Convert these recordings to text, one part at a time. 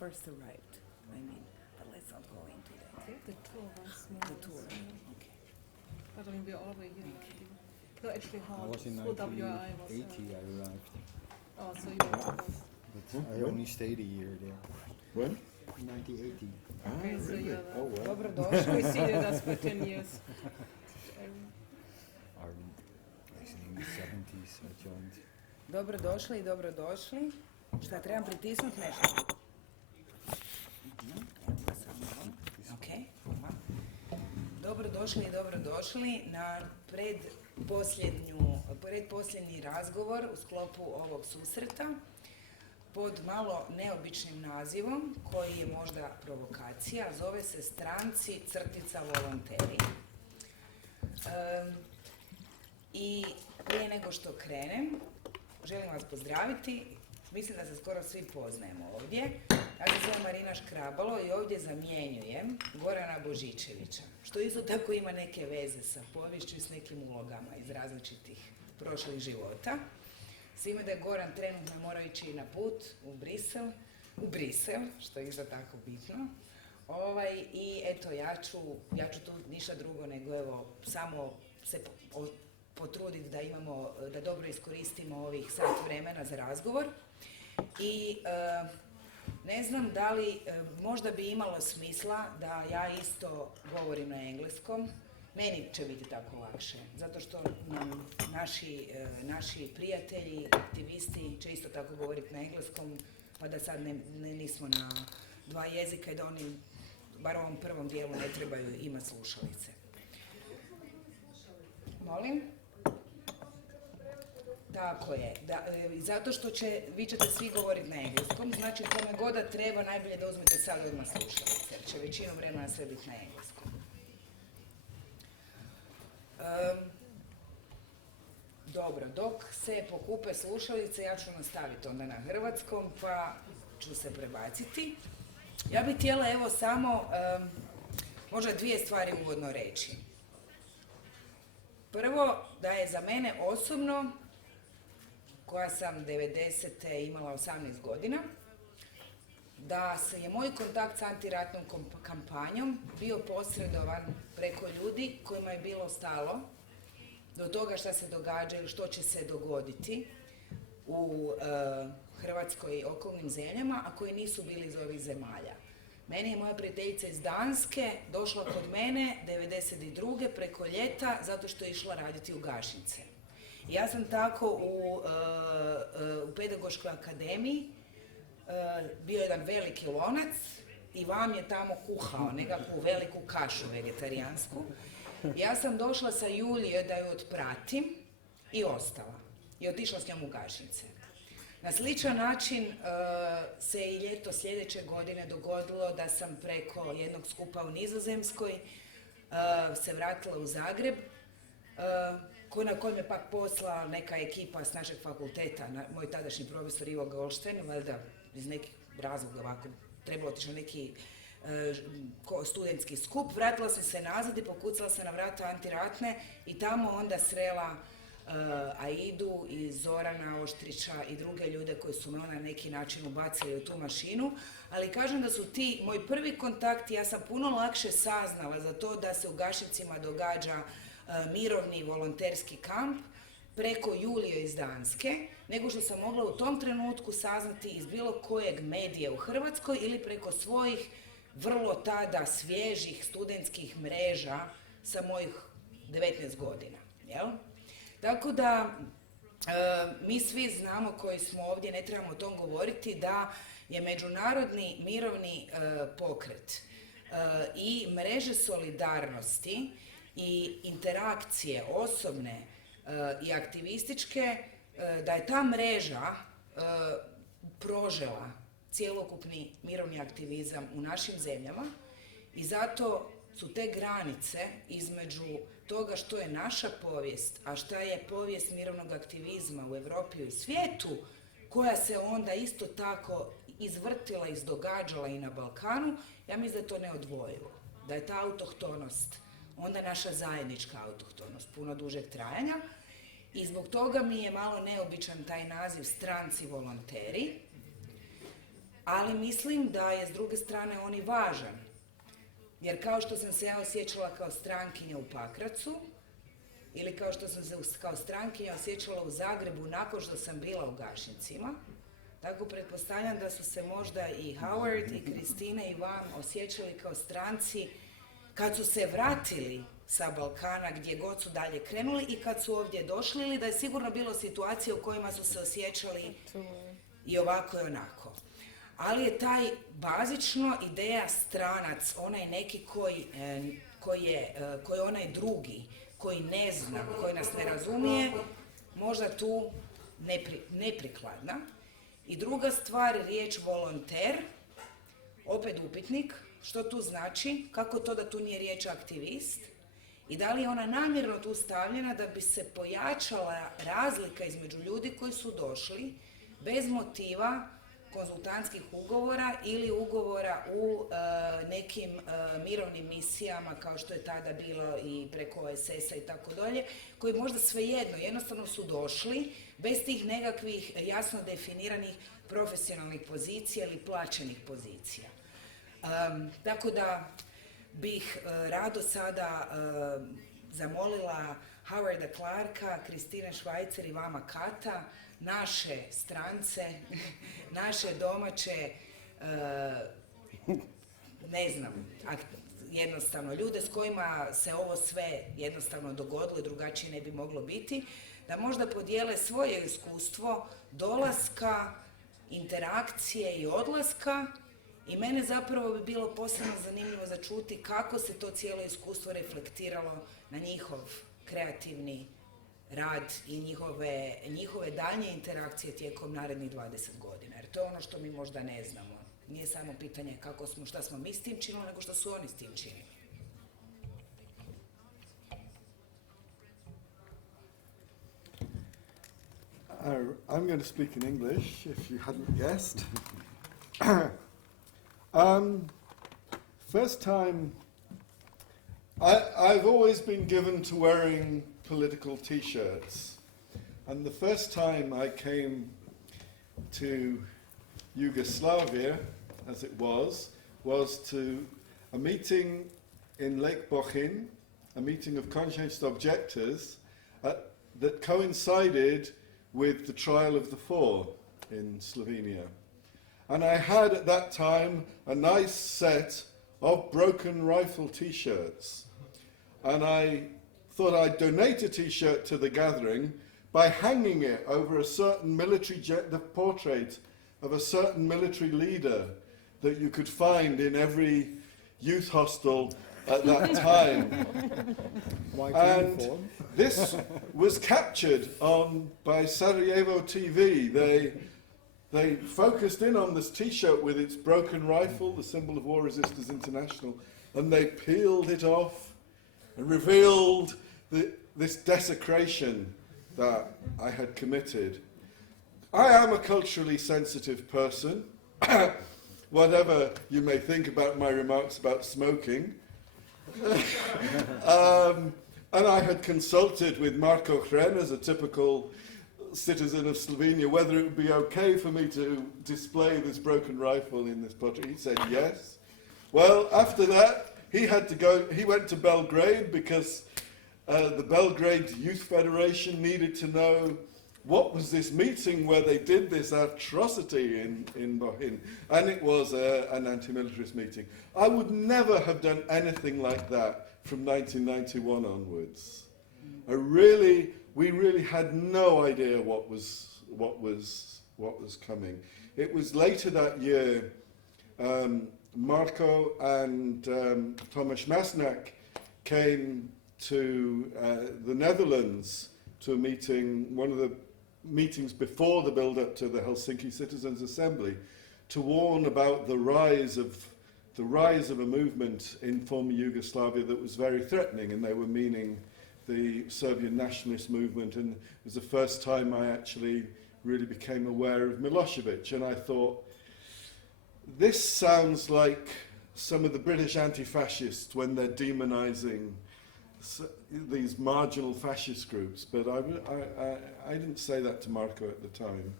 first arrived. I mean, but let's not go into that. Okay, the tour was small. The tour, okay. But I mean, we're already here. Okay. No, actually, I hard. was in School WI was. 1980, I arrived. Oh, so you were. But I only stayed a year there. When? 1980. Okay, so really? you're Oh, well. Dobrodošli. we seated us for 10 years. Actually in the 70s I joined. Dobrodošli i dobrodošli. Šta, trebam pritisnuti nešto? Ok. Dobrodošli i dobrodošli na predposljednji razgovor u sklopu ovog susreta pod malo neobičnim nazivom koji je možda provokacija, zove se Stranci / volonteri. I prije nego što krenem, želim vas pozdraviti. Mislim da se skoro svi poznajemo ovdje. Ja se zovem Marina Škrabalo i ovdje zamjenjujem Gorana Božičevića, što isto tako ima neke veze sa poviješću i s nekim ulogama iz različitih prošlih života. Svime da je Goran trenutno mora ići na put u Brisel, što je isto tako bitno. I eto, ja ću tu ništa drugo nego evo samo se potruditi da dobro iskoristimo ovih sat vremena za razgovor. I ne znam da li možda bi imalo smisla da ja isto govorim na engleskom. Meni će biti tako lakše, zato što nam naši prijatelji, aktivisti će isto tako govoriti na engleskom, pa da sad nismo na dva jezika i da oni, bar u ovom prvom dijelu, ne trebaju imati slušalice. Molim? Tako je, zato što vi ćete svi govoriti na engleskom, znači kome god da treba, najbolje da uzmete sad odmah slušalice, jer će većinu vremena sve biti na engleskom. Dobro, dok se pokupe slušalice, ja ću nastaviti onda na hrvatskom, pa ću se prebaciti. Ja bih htjela evo samo možda dvije stvari uvodno reći. Prvo, da je za mene osobno, koja sam 90. imala 18 godina, da se je moj kontakt s antiratnom kampanjom bio posredovan preko ljudi kojima je bilo stalo do toga šta se događa ili što će se dogoditi u Hrvatskoj i okolnim zemljama, a koji nisu bili iz ovih zemalja. Meni je moja prijateljica iz Danske došla kod mene 92. preko ljeta zato što je išla raditi u Gašnice. I ja sam tako u pedagoškoj akademiji bio jedan veliki lonac i vam je tamo kuhao nekakvu veliku kašu vegetarijansku. Ja sam došla sa Julije da ju otpratim i ostala. I otišla s njom u Gašnice. Na sličan način se i ljeto sljedeće godine dogodilo da sam preko jednog skupa u Nizozemskoj se vratila u Zagreb, na kojem je pak posla neka ekipa s našeg fakulteta, moj tadašnji profesor Ivo Golštajn, valjda iz nekih razloga ovako trebalo otići na neki studentski skup. Vratila sam se nazad i pokucala se na vrata antiratne i tamo onda srela Aidu i Zorana Oštrića i druge ljude koji su me na neki način ubacili u tu mašinu, ali kažem da su ti moj prvi kontakti, ja sam puno lakše saznala za to da se u Gašnicima događa mirovni volonterski kamp preko Julije iz Danske, nego što sam mogla u tom trenutku saznati iz bilo kojeg medija u Hrvatskoj ili preko svojih vrlo tada svježih studentskih mreža sa mojih 19 godina. Jel? Tako da mi svi znamo koji smo ovdje, ne trebamo o tom govoriti, da je međunarodni mirovni pokret i mreže solidarnosti i interakcije osobne i aktivističke, da je ta mreža prožela cjelokupni mirovni aktivizam u našim zemljama i zato su te granice između toga što je naša povijest, a šta je povijest mirovnog aktivizma u Europi i svijetu, koja se onda isto tako izvrtila, izdogađala i na Balkanu, ja mislim da je to neodvojivo. Da je ta autohtonost onda naša zajednička autohtonost puno dužeg trajanja i zbog toga mi je malo neobičan taj naziv Stranci volonteri. ali mislim da je s druge strane on i važan. Jer kao što sam se ja osjećala kao strankinja u Pakracu, ili kao što sam se kao strankinja osjećala u Zagrebu nakon što sam bila u Gašincima, tako pretpostavljam da su se možda i Howard i Kristina i Van osjećali kao stranci kad su se vratili sa Balkana gdje god su dalje krenuli i kad su ovdje došli, ili da je sigurno bilo situacije u kojima su se osjećali i ovako i onako. Ali je taj bazično ideja stranac, onaj neki koji je onaj drugi, koji ne zna, koji nas ne razumije, možda tu neprikladna. I druga stvar, riječ volonter, opet upitnik, što tu znači, kako to da tu nije riječ aktivist i da li je ona namjerno tu stavljena da bi se pojačala razlika između ljudi koji su došli bez motiva konzultantskih ugovora ili ugovora u nekim mirovnim misijama kao što je tada bilo i preko OSS-a i tako dalje, koji možda svejedno jednostavno su došli bez tih nekakvih jasno definiranih profesionalnih pozicija ili plaćenih pozicija. Tako da bih rado sada zamolila Howarda Clarka, Kristine Schweitzer i vama Kata, naše strance, naše domaće, ne znam, jednostavno ljude s kojima se ovo sve jednostavno dogodilo i drugačije ne bi moglo biti, da možda podijele svoje iskustvo dolaska, interakcije i odlaska. I mene zapravo bi bilo posebno zanimljivo za čuti kako se to cijelo iskustvo reflektiralo na njihov kreativni rad i njihove daljnje interakcije tijekom narednih 20 godina. Jer to je ono što mi možda ne znamo. Nije samo pitanje šta smo mi s tim činili, nego što su oni s tim činili. I'm going to speak in English, if you hadn't guessed. First time, I've always been given to wearing political t-shirts. And the first time I came to Yugoslavia, as it was to a meeting in Lake Bohin, a meeting of conscientious objectors that coincided with the trial of the four in Slovenia. And I had at that time a nice set of broken rifle t-shirts. And I thought I'd donate a t-shirt to the gathering by hanging it over a certain the portrait of a certain military leader that you could find in every youth hostel at that time. And this was captured by Sarajevo TV. They focused in on this t-shirt with its broken rifle, the symbol of War Resisters International, and they peeled it off and revealed this desecration that I had committed. I am a culturally sensitive person, whatever you may think about my remarks about smoking. And I had consulted with Marko Hren as a typical citizen of Slovenia whether it would be okay for me to display this broken rifle in this portrait. He said yes. Well, after that, he went to Belgrade because the Belgrade Youth Federation needed to know what was this meeting where they did this atrocity in Bohin. And it was an anti-militarist meeting. I would never have done anything like that from 1991 onwards. We really had no idea what was coming. It was later that year, Marko and Tomasz Masnak came to the Netherlands to a meeting, one of the meetings before the build-up to the Helsinki Citizens' Assembly, to warn about the rise of a movement in former Yugoslavia that was very threatening, and they were meaning the Serbian nationalist movement, and it was the first time I actually really became aware of Milosevic, and I thought, this sounds like some of the British anti-fascists when they're demonising these marginal fascist groups, but I didn't say that to Marko at the time.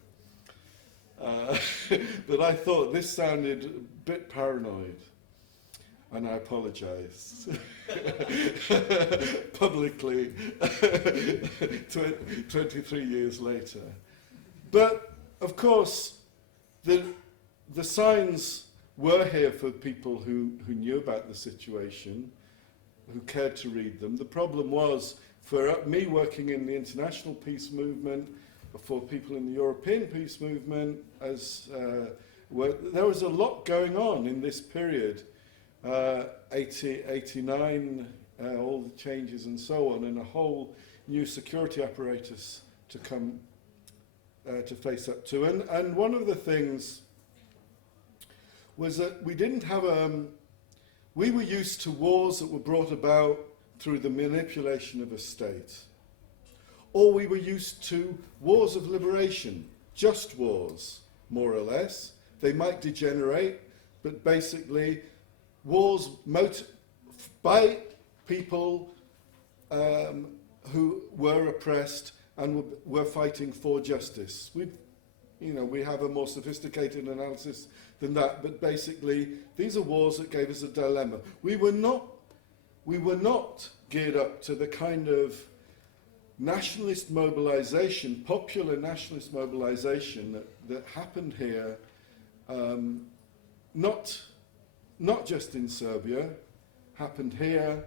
but I thought this sounded a bit paranoid, and I apologise publicly 23 years later. But of course, the signs were here for people who knew about the situation, who cared to read them. The problem was, for me working in the international peace movement, for people in the European peace movement, there was a lot going on in this period, 89, all the changes and so on, and a whole new security apparatus to come to face up to. And one of the things was that we didn't have we were used to wars that were brought about through the manipulation of a state. Or we were used to wars of liberation, just wars, more or less. They might degenerate, but basically wars by people who were oppressed and were fighting for justice. We have a more sophisticated analysis than that, but basically these are wars that gave us a dilemma. We were not geared up to the kind of nationalist mobilization, popular nationalist mobilization that happened here, not just in Serbia, happened here,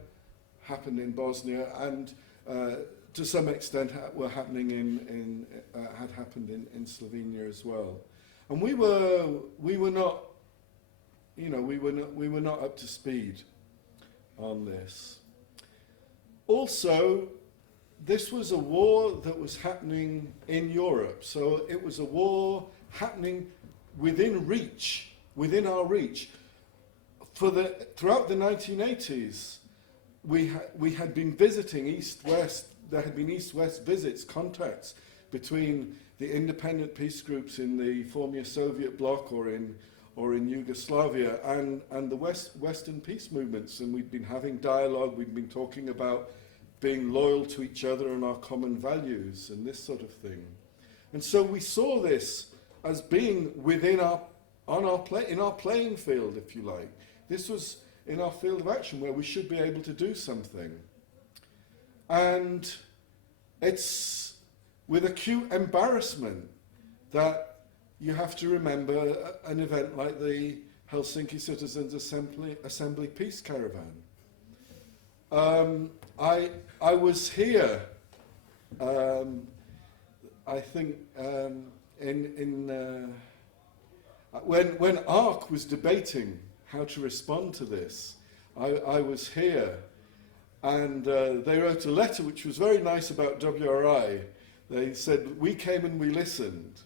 happened in Bosnia, and to some extent were happening had happened in Slovenia as well. And we were not up to speed on this. Also, this was a war that was happening in Europe, so it was a war happening within our reach. Throughout the 1980s, we had been visiting East-West. There had been East-West visits, contacts between the independent peace groups in the former Soviet bloc or in Yugoslavia and the Western peace movements, and we'd been having dialogue. We'd been talking about being loyal to each other and our common values and this sort of thing. And so we saw this as being in our playing field, if you like. This was in our field of action where we should be able to do something. And it's with acute embarrassment that you have to remember an event like the Helsinki Citizens Assembly Peace Caravan. I was here, I think, when ARC was debating how to respond to this. I was here, and they wrote a letter which was very nice about WRI. They said, we came and we listened.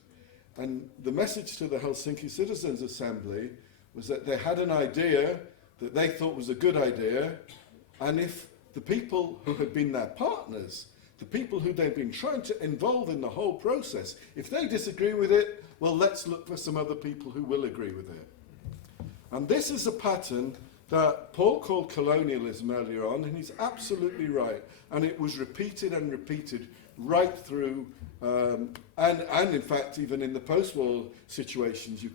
And the message to the Helsinki Citizens Assembly was that they had an idea that they thought was a good idea, and if the people who had been their partners, the people who they'd been trying to involve in the whole process, if they disagree with it, well, let's look for some other people who will agree with it. And this is a pattern that Paul called colonialism earlier on, and he's absolutely right. And it was repeated and repeated right through, and in fact, even in the post-war situations,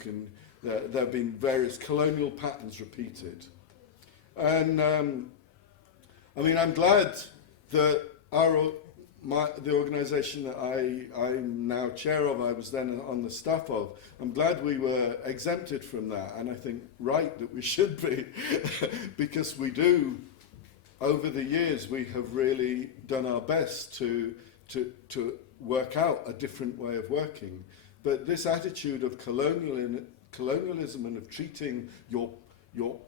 there have been various colonial patterns repeated. And I mean, I'm glad that the organisation that I'm now chair of, I was then on the staff of, I'm glad we were exempted from that, and I think right that we should be, because we do, over the years, we have really done our best to work out a different way of working. But this attitude of colonialism and of treating your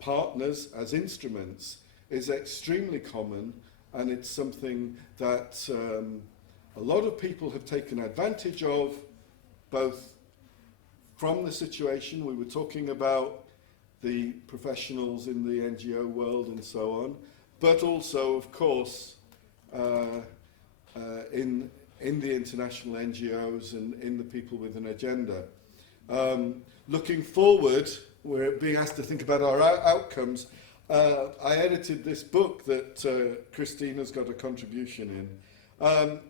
partners as instruments is extremely common, and it's something that a lot of people have taken advantage of, both from the situation. We were talking about the professionals in the NGO world and so on, but also, of course, in the international NGOs and in the people with an agenda. Looking forward, we're being asked to think about our outcomes. I edited this book that Christina's got a contribution in.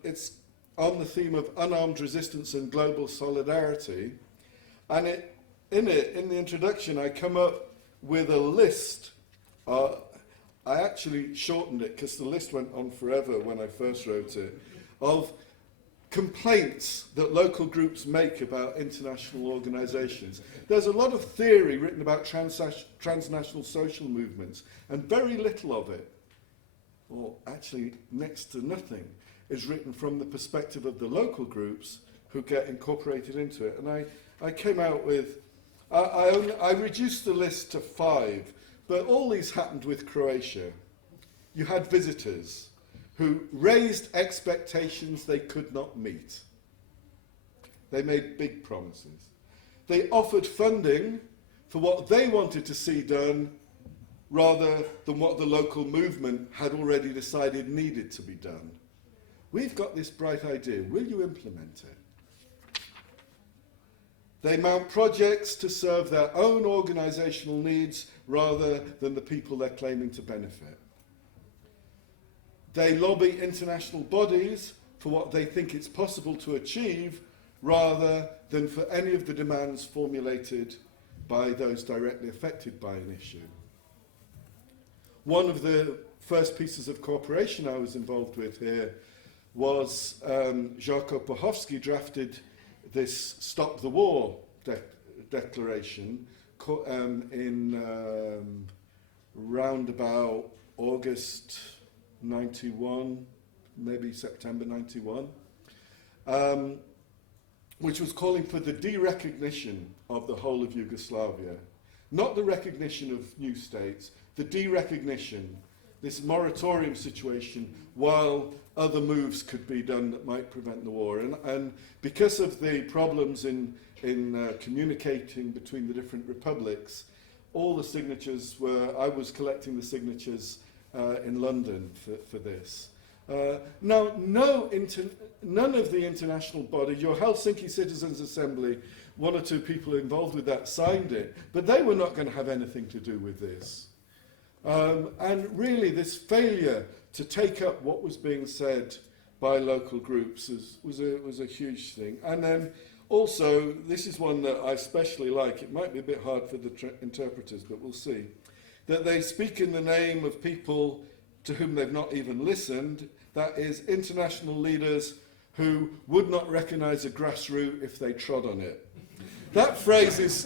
It's on the theme of unarmed resistance and global solidarity. And in the introduction, I come up with a list. I actually shortened it because the list went on forever when I first wrote it, of complaints that local groups make about international organisations. There's a lot of theory written about transnational social movements, and very little of it, or actually next to nothing, is written from the perspective of the local groups who get incorporated into it. And I came out with, I reduced the list to 5, but all these happened with Croatia. You had visitors who raised expectations they could not meet. They made big promises. They offered funding for what they wanted to see done rather than what the local movement had already decided needed to be done. We've got this bright idea. Will you implement it? They mount projects to serve their own organisational needs rather than the people they're claiming to benefit. They lobby international bodies for what they think it's possible to achieve rather than for any of the demands formulated by those directly affected by an issue. One of the first pieces of cooperation I was involved with here was Żarko Pochowski drafted this Stop the War declaration in round about August 91, maybe September 91, which was calling for the de-recognition of the whole of Yugoslavia. Not the recognition of new states, the de-recognition, this moratorium situation, while other moves could be done that might prevent the war. And because of the problems in communicating between the different republics, all the signatures were, I was collecting the signatures in London for this. Now, none of the international body, your Helsinki Citizens Assembly, 1 or 2 people involved with that signed it, but they were not going to have anything to do with this. And really, this failure to take up what was being said by local groups was a huge thing. And then also, this is one that I especially like. It might be a bit hard for the interpreters, but we'll see. That they speak in the name of people to whom they've not even listened. That is, international leaders who would not recognise a grassroots if they trod on it. That phrase is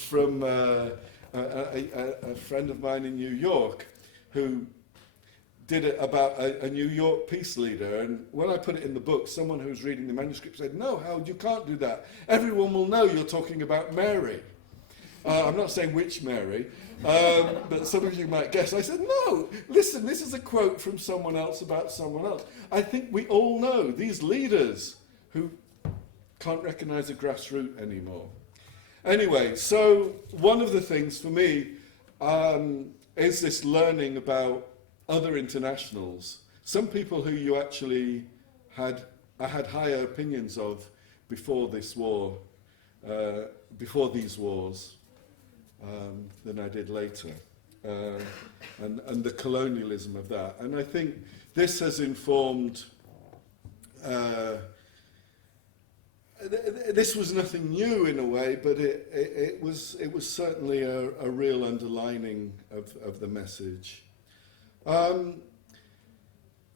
from a friend of mine in New York who did it about a New York peace leader, and when I put it in the book, someone who was reading the manuscript said, "No, Howard, you can't do that. Everyone will know you're talking about Mary." I'm not saying which Mary, but some of you might guess. I said, "No, listen, this is a quote from someone else about someone else." I think we all know these leaders who can't recognise a grassroots anymore. Anyway, so one of the things for me is this learning about other internationals, some people who you actually I had higher opinions of before this war, before these wars, than I did later, and the colonialism of that. And I think this has informed. This was nothing new in a way, but it was certainly a real underlining of the message.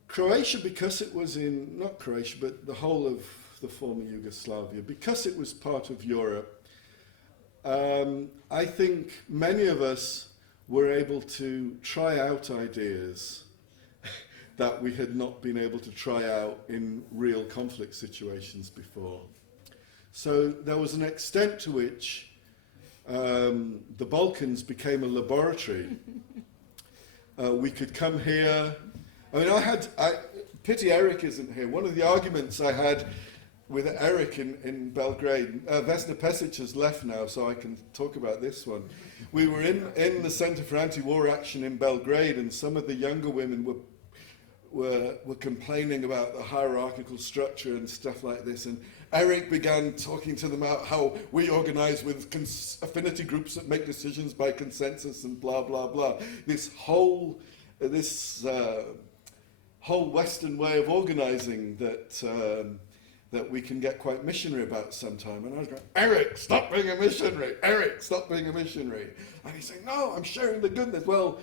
Croatia, because it was in, not Croatia, but the whole of the former Yugoslavia, because it was part of Europe, I think many of us were able to try out ideas that we had not been able to try out in real conflict situations before. So there was an extent to which the Balkans became a laboratory. We could come here. I mean, pity Eric isn't here. One of the arguments I had with Eric in Belgrade, Vesna Pesic has left now, so I can talk about this one. We were in the Centre for Anti-War Action in Belgrade, and some of the younger women were complaining about the hierarchical structure and stuff like this, and Eric began talking to them about how we organise with affinity groups that make decisions by consensus and blah, blah, blah. This whole Western way of organising that that we can get quite missionary about sometime. And I was going, Eric, stop being a missionary. Eric, stop being a missionary. And he's saying, no, I'm sharing the goodness. Well,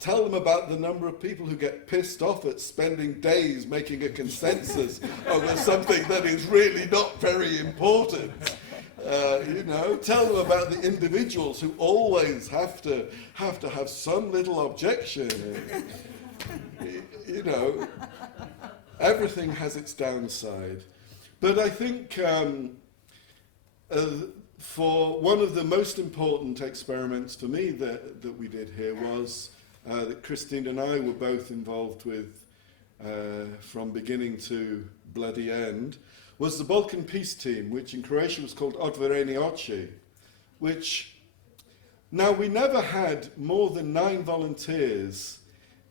tell them about the number of people who get pissed off at spending days making a consensus over something that is really not very important. You know, tell them about the individuals who always have to have some little objection. You know, everything has its downside. But I think for one of the most important experiments for me that we did here was that Christine and I were both involved with from beginning to bloody end, was the Balkan Peace Team, which in Croatia was called Otvoreni Oči, which, now we never had more than 9 volunteers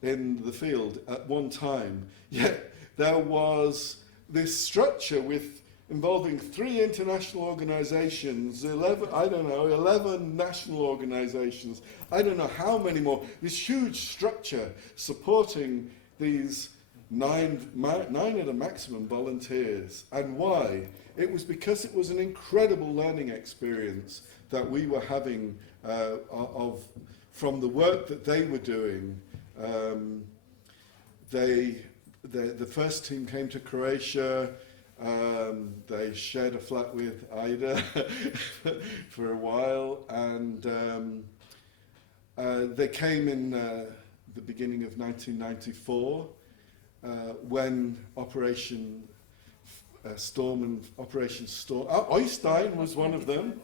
in the field at one time, yet there was this structure involving 3 international organizations, 11 national organizations, I don't know how many more, this huge structure supporting these 9 at a maximum volunteers. And why? It was because it was an incredible learning experience that we were having from the work that they were doing. The first team came to Croatia. They shared a flat with Ida for a while, and they came in the beginning of 1994 when Operation Storm and Operation Storm. Oystein was one of them.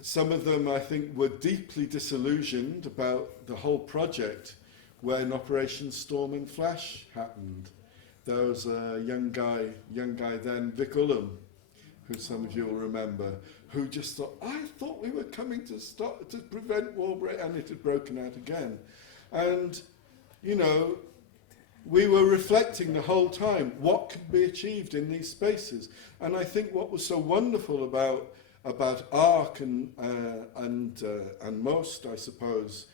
Some of them, I think, were deeply disillusioned about the whole project when Operation Storm and Flash happened. There was a young guy then, Vic Ullum, who some of you will remember, who just thought, I thought we were coming to prevent war, and it had broken out again. And, you know, we were reflecting the whole time what could be achieved in these spaces. And I think what was so wonderful about ARC and MOST, I suppose,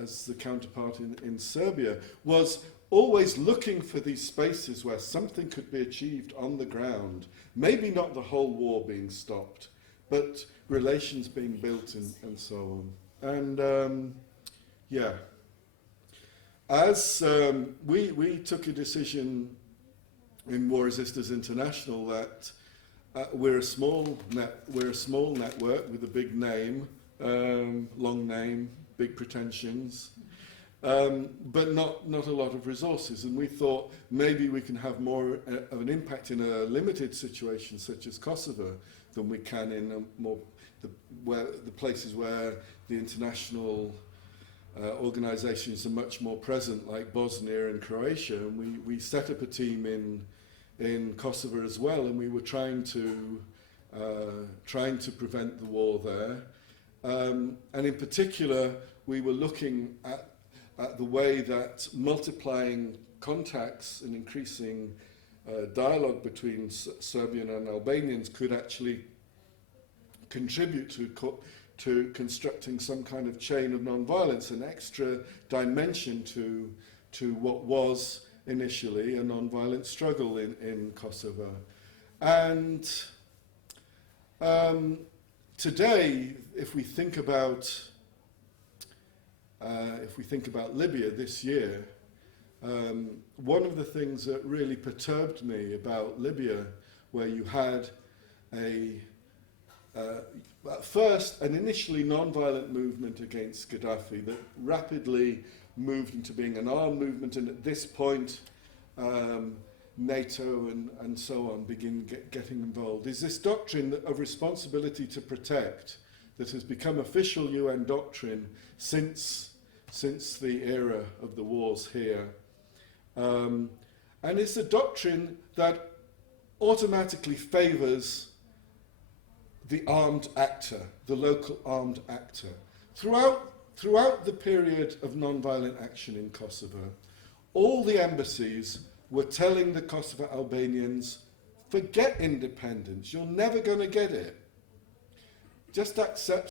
as the counterpart in Serbia, was always looking for these spaces where something could be achieved on the ground. Maybe not the whole war being stopped, but relations being built and so on. And yeah, as we took a decision in War Resisters International that we're a small network with a big name, long name, big pretensions, but not a lot of resources. And we thought maybe we can have more of an impact in a limited situation such as Kosovo than we can in the places where the international organisations are much more present, like Bosnia and Croatia. And we set up a team in Kosovo as well, and we were trying to prevent the war there. And in particular, we were looking at the way that multiplying contacts and increasing dialogue between Serbian and Albanians could actually contribute to constructing some kind of chain of non-violence, an extra dimension to what was initially a non-violent struggle in Kosovo. And today, if we think about Libya this year, one of the things that really perturbed me about Libya, where you had at first an initially non-violent movement against Gaddafi that rapidly moved into being an armed movement, and at this point NATO and so on begin getting involved, is this doctrine of responsibility to protect that has become official UN doctrine since the era of the wars here. And it's a doctrine that automatically favours the armed actor, the local armed actor. Throughout the period of non-violent action in Kosovo, all the embassies were telling the Kosovo Albanians, forget independence, you're never going to get it. Just accept